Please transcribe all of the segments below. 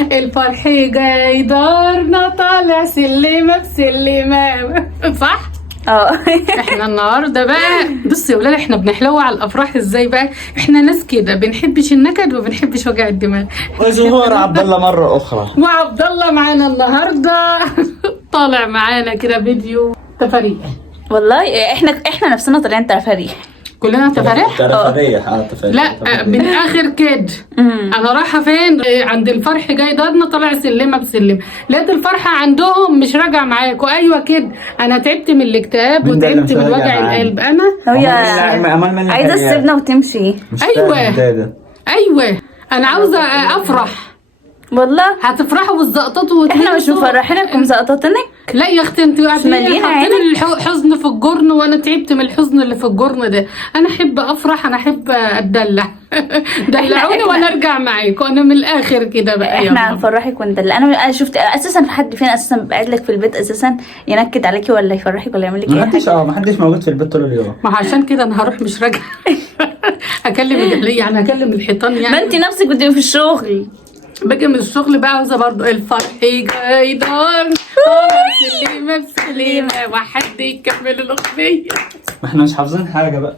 الفرح جاي دارنا طالع سلمة بسلمة، صح؟ احنا النهارده بقى بصي يا ولاد، احنا بنحلو على الافراح ازاي بقى؟ احنا ناس كده بنحبش النكد وبنحبش وجع الدماغ. وظهور عبد الله مره اخرى، وعبد الله معانا النهارده طالع معانا كده فيديو تفاريح. والله احنا نفسنا طالعين تفاريح، كلنا تفاريح. تفاريح لا من اخر كده انا رايحه فين؟ عند الفرح جاي دارنا طالع سلمه بسلمه، لقيت الفرحه عندهم مش راجع معاكوا. ايوه كده، انا تعبت من الاكتئاب وتعبت من وجع القلب. انا هي عايزه تسيبنا وتمشي. ايوه انا عاوزه افرح. والله هتفرحوا بالزقطات احنا مش مفرحينكم زقطتنك. لا يا اختي، انت مليانه حاطين الحزن في الجرن، وانا تعبت من الحزن اللي في الجرن ده. انا احب افرح، انا احب اتدلع. دلعوني وانا ارجع معاكم. انا من الاخر كده بقى. احنا هنفرحك وندلع. انا شفت اساسا في حد فين اساسا قاعد لك في البيت اساسا ينكد عليكي ولا يفرحك ولا يعمل لك اي حاجه؟ ما حدش موجود في البيت طول اليوم. ما عشان كده انا هروح مش راجع. اكلم الدهليه يعني، اكلم الحيطان يعني. ما انت نفسك كنت في الشغل. باجي من الشغل بقى عاوزه برضو الفرح جاي دار سليمه بسليمه، وحد يكمل الاغنيه. ما احنا مش حافظين حاجه بقى.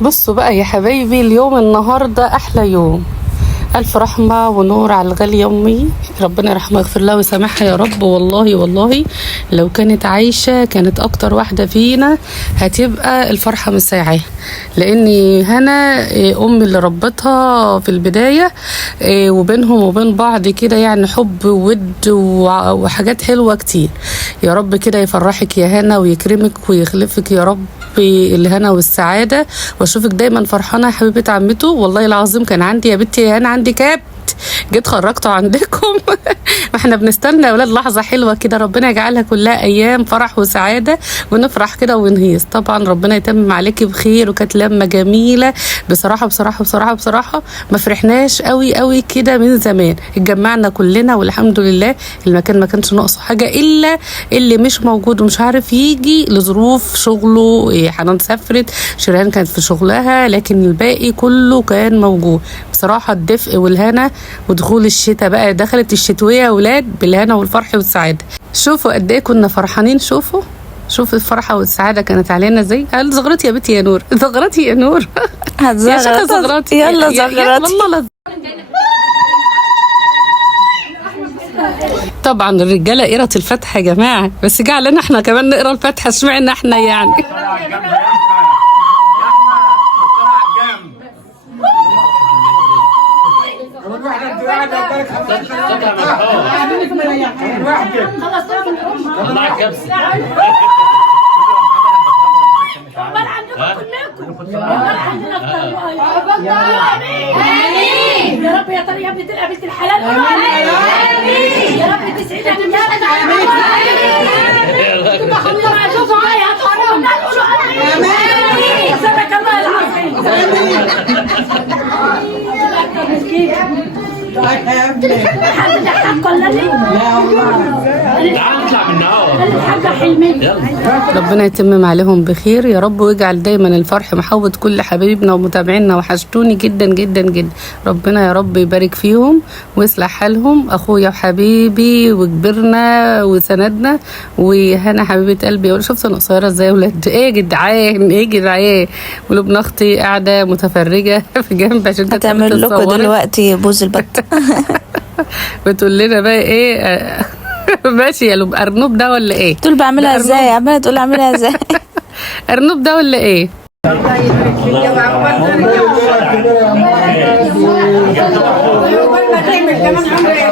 بصوا بقى يا حبايبي، اليوم النهارده احلى يوم. الف رحمه ونور على الغاليه امي، ربنا يرحمها ويغفر لها ويسامحها يا رب. والله والله لو كانت عايشه كانت اكتر واحده فينا هتبقى الفرحه مساعاها، لان هنا امي اللي ربتها في البدايه، وبينهم وبين بعض كده يعني حب وود وحاجات حلوه كتير. يا رب كده يفرحك يا هنا ويكرمك ويخلفك يا رب الهنا والسعاده، واشوفك دايما فرحانه يا حبيبه عمته. والله العظيم كان عندي يا بنتي يا هنا عندي كاب جيت خرجته عندكم. ما احنا بنستنى يا ولاد لحظه حلوه كده، ربنا يجعلها كلها ايام فرح وسعاده ونفرح كده ونهيص. طبعا ربنا يتمم عليكي بخير، وكانت لمه جميله بصراحه بصراحه بصراحه بصراحه. ما فرحناش قوي قوي كده من زمان، اتجمعنا كلنا والحمد لله. المكان ما كانش ناقصه حاجه الا اللي مش موجود ومش عارف يجي لظروف شغله. حنان سافرت، شيرين كانت في شغلها، لكن الباقي كله كان موجود. بصراحه الدفء والهنا ودخول الشتاء بقى، دخلت الشتويه يا ولاد بالهنا والفرح والسعاده. شوفوا قد ايه كنا فرحانين، شوفوا شوف الفرحه والسعاده كانت علينا ازاي. قال زغرتي يا بنتي يا نور، زغرتي يا نور. يا شيخه زغرتي، يلا زغرتي. طبعا الرجاله قرأت الفاتحه يا جماعه، بس جه علينا احنا كمان نقرا الفاتحه، اشمعنى احنا يعني؟ يا رب يا طريق يا بنت بنت الحلال. آمين يا رب تسعدنا من هذا. آمين تخلينا مع جوز معايا هتخرجنا نقول آمين. سبحانك الله العظيم. مسكين حد تحت قلني. لا والله تعال نطلع من ربنا يتمم عليهم بخير يا رب، ويجعل دايما الفرح محوط كل حبايبنا ومتابعينا، وحشتوني جدا جدا جدا. ربنا يا رب يبارك فيهم ويصلح حالهم، اخويا وحبيبي وكبرنا وسندنا وهنا حبيبه قلبي. شفت انا قصيره ازاي يا ولاد؟ ايه يا جدعان، ايه يا جدعان. ولبنى اختي قاعده متفرجه في جنب عشان هتعمل لكم دلوقتي بوز البط. بتقول لنا بقى ايه؟ ماشي يا لب. ارنوب ده ولا ايه؟ تقول بعملها ازاي؟ عماله تقول اعملها ازاي؟ ارنوب ده ولا ايه؟ تعمل كمان عمري